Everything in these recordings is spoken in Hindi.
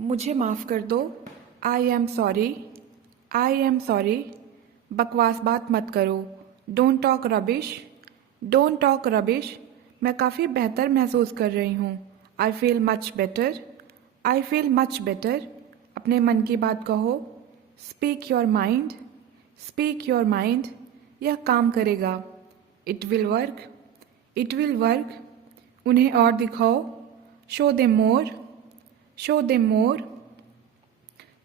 मुझे माफ़ कर दो। I am sorry. I am sorry. बकवास बात मत करो। Don't talk rubbish. Don't talk rubbish. मैं काफ़ी बेहतर महसूस कर रही हूँ। I feel much better. I feel much better. अपने मन की बात कहो। Speak your mind. Speak your mind. यह काम करेगा। It will work. It will work. उन्हें और दिखाओ। Show them more. Show them more.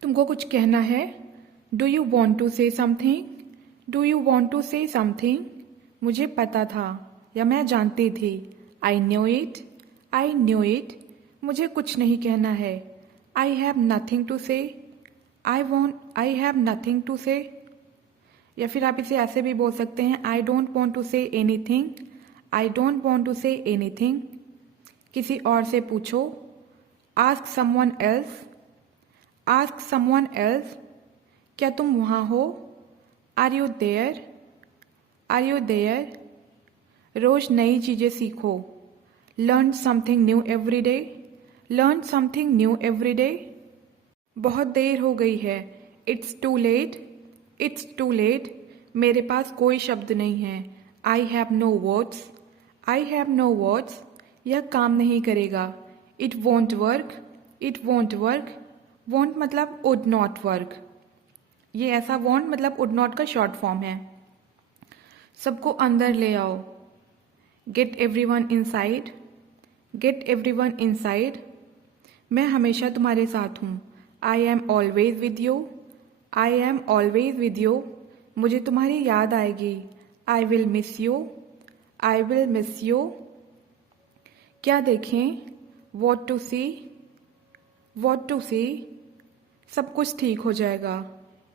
तुमको कुछ कहना है? Do you want to say something? Do you want to say something? मुझे पता था या मैं जानती थी। I knew it. I knew it. मुझे कुछ नहीं कहना है। आई हैव नथिंग टू से। आई हैव नथिंग टू से। या फिर आप इसे ऐसे भी बोल सकते हैं, I don't want to say anything. I don't want to say anything. किसी और से पूछो। Ask someone else. Ask someone else. क्या तुम वहाँ हो? Are you there? Are you there? रोज नई चीज़ें सीखो। Learn something new every day. Learn something new every day. बहुत देर हो गई है। It's too late. It's too late. मेरे पास कोई शब्द नहीं है। I have no words. I have no words. यह काम नहीं करेगा। It won't work. It won't work. Won't मतलब वुड नॉट वर्क। ये ऐसा वॉन्ट मतलब वुड नॉट का शॉर्ट फॉर्म है। सबको अंदर ले आओ। Get everyone inside. Get everyone inside. मैं हमेशा तुम्हारे साथ हूँ। I am always with you. I am always with you. मुझे तुम्हारी याद आएगी। I will miss you. I will miss you. क्या देखें? What to see. What to see. सब कुछ ठीक हो जाएगा।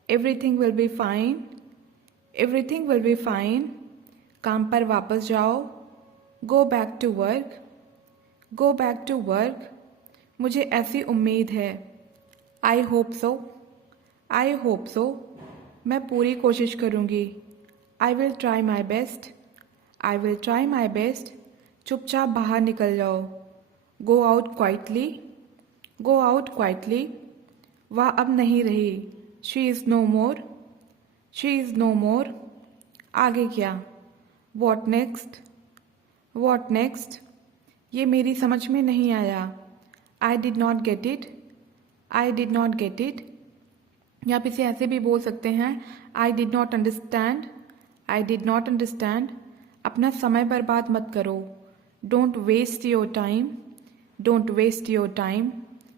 Everything will be fine. Everything will be fine. काम पर वापस जाओ। Go back to work. Go back to work. मुझे ऐसी उम्मीद है। I hope so. I hope so. मैं पूरी कोशिश करूँगी। I will try my best. I will try my best. चुपचाप बाहर निकल जाओ। Go out quietly. Go out quietly. वह अब नहीं रही। She is no more. She is no more. आगे क्या? What next. What next. ये मेरी समझ में नहीं आया। I did not get it. I did not get it. या आप इसे ऐसे भी बोल सकते हैं, I did not understand. I did not understand. अपना समय बर्बाद मत करो। Don't waste your time. Don't waste your time.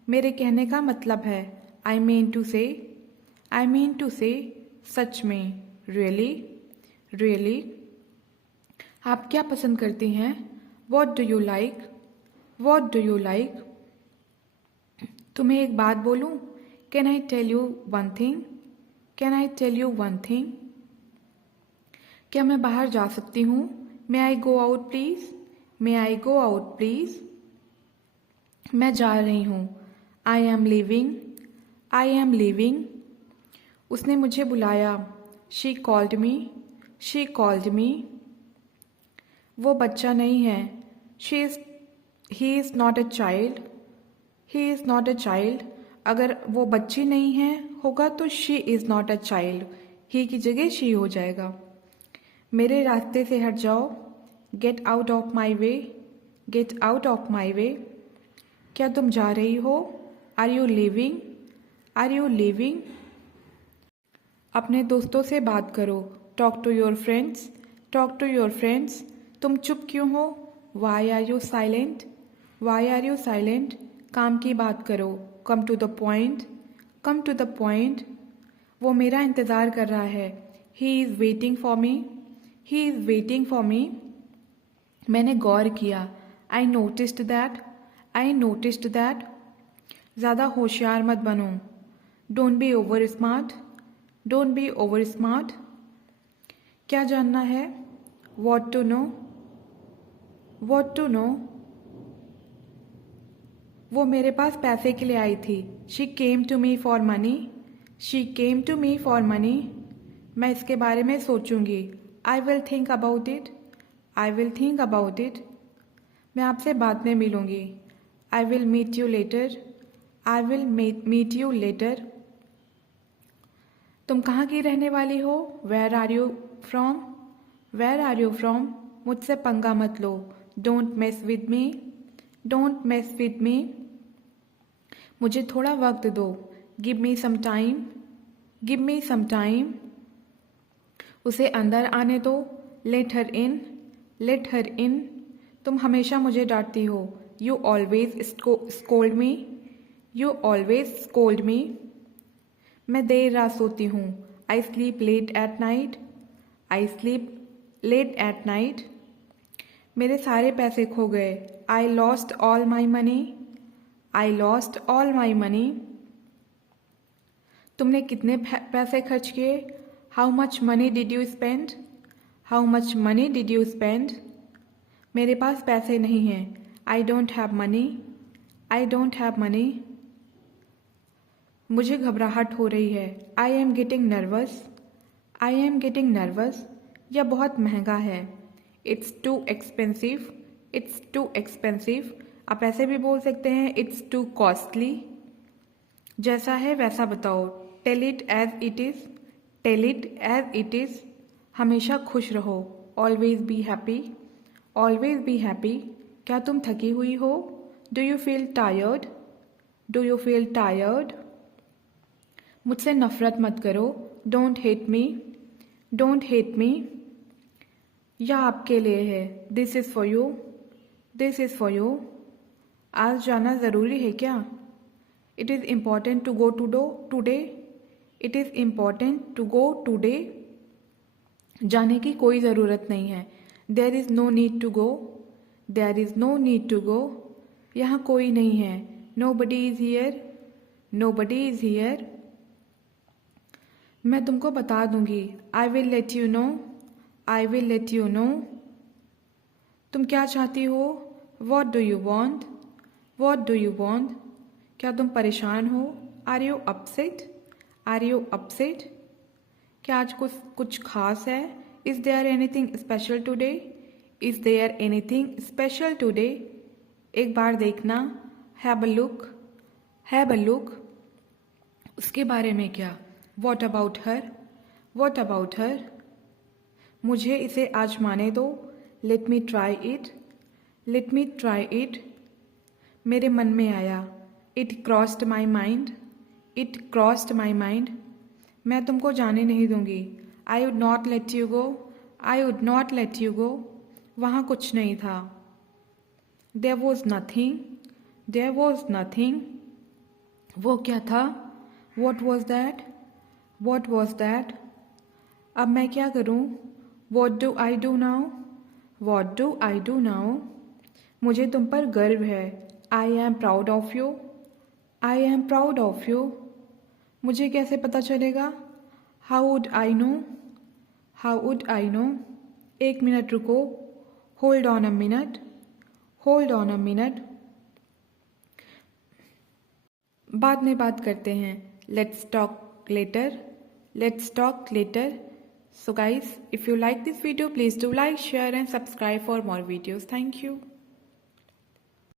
मेरे कहने का मतलब है, आई मीन टू से। I mean to say. सच में। रियली। रियली। आप क्या पसंद करती हैं? What do you like. What do you like. तुम्हें एक बात बोलूं? Can I tell you one thing. Can I tell you one thing. क्या मैं बाहर जा सकती हूँ? May I go out please. May I go out please. मैं जा रही हूँ। I am leaving. I am leaving. उसने मुझे बुलाया। She called me. She called मी। वो बच्चा नहीं है। He is not a child. He is not a child. अगर वो बच्ची नहीं है होगा तो she is not a child. He की जगह शी हो जाएगा। मेरे रास्ते से हट जाओ। Get out of my way. Get out of my way. क्या तुम जा रही हो? Are you leaving. Are you leaving. अपने दोस्तों से बात करो। Talk to your friends. Talk to your friends. तुम चुप क्यों हो? Why are you silent. Why are you silent. काम की बात करो। Come to the point. Come to the point. वो मेरा इंतज़ार कर रहा है। He is waiting for me. He is waiting for me. मैंने गौर किया। I noticed that. I noticed that. ज़्यादा होशियार मत बनो। Don't be over smart. Don't be over smart. क्या जानना है? What to know. What to know. वो मेरे पास पैसे के लिए आई थी। She came to me for money. She came to me for money. मैं इसके बारे में सोचूंगी। I will think about it. I will think about it. मैं आपसे बाद में मिलूंगी। I will meet you later. I will meet you later. तुम कहाँ की रहने वाली हो? Where are you from? Where are you from? मुझसे पंगा मत लो. Don't mess with me. Don't mess with me. मुझे थोड़ा वक्त दो. Give me some time. Give me some time. उसे अंदर आने दो. Let her in. Let her in. तुम हमेशा मुझे डांटती हो. You always scold me. You always scold me. मैं देर रात सोती हूँ. I sleep late at night. I sleep late at night. मेरे सारे पैसे खो गए. I lost all my money. I lost all my money. तुमने कितने पैसे खर्च किए? How much money did you spend? How much money did you spend? मेरे पास पैसे नहीं हैं. I don't have money. I don't have money. मुझे घबराहट हो रही है. I am getting nervous. I am getting nervous. यह बहुत महंगा है. It's too expensive. It's too expensive. आप ऐसे भी बोल सकते हैं It's too costly. जैसा है वैसा बताओ. Tell it as it is. Tell it as it is. हमेशा खुश रहो. Always be happy. Always be happy. क्या तुम थकी हुई हो? Do you feel tired? Do you feel tired? मुझसे नफ़रत मत करो. Don't hate me. Don't hate me. यह आपके लिए है. This is for you. This is for you. आज जाना ज़रूरी है क्या? It is important to go today. It is important to go today. जाने की कोई ज़रूरत नहीं है. There is no need to go. There is no need to go. यहाँ कोई नहीं है. Nobody is here. Nobody is here. मैं तुमको बता दूंगी. I will let you know. I will let you know. तुम क्या चाहती हो? What do you want. What do you want. क्या तुम परेशान हो? Are you upset. Are you upset. क्या आज कुछ खास है? Is there anything special today. Is there anything special today. एक बार देखना. Have a look. Have a look. उसके बारे में क्या? What about her? What about her? मुझे इसे आजमाने दो. Let me try it. Let me try it. मेरे मन में आया. It crossed my mind. It crossed my mind. मैं तुमको जाने नहीं दूंगी. I would not let you go. I would not let you go. वहाँ कुछ नहीं था. There was nothing. There was nothing. वो क्या था? What was that? What was that? अब मैं क्या करूं? What do I do now? What do I do now? मुझे तुम पर गर्व है. I am proud of you. I am proud of you. मुझे कैसे पता चलेगा? How would I know? How would I know? एक मिनट रुको. Hold on a minute. Hold on a minute. बाद में बात करते हैं. Let's talk later. Let's talk later. So guys, if you like this video, please do like, share and subscribe for more videos. Thank you.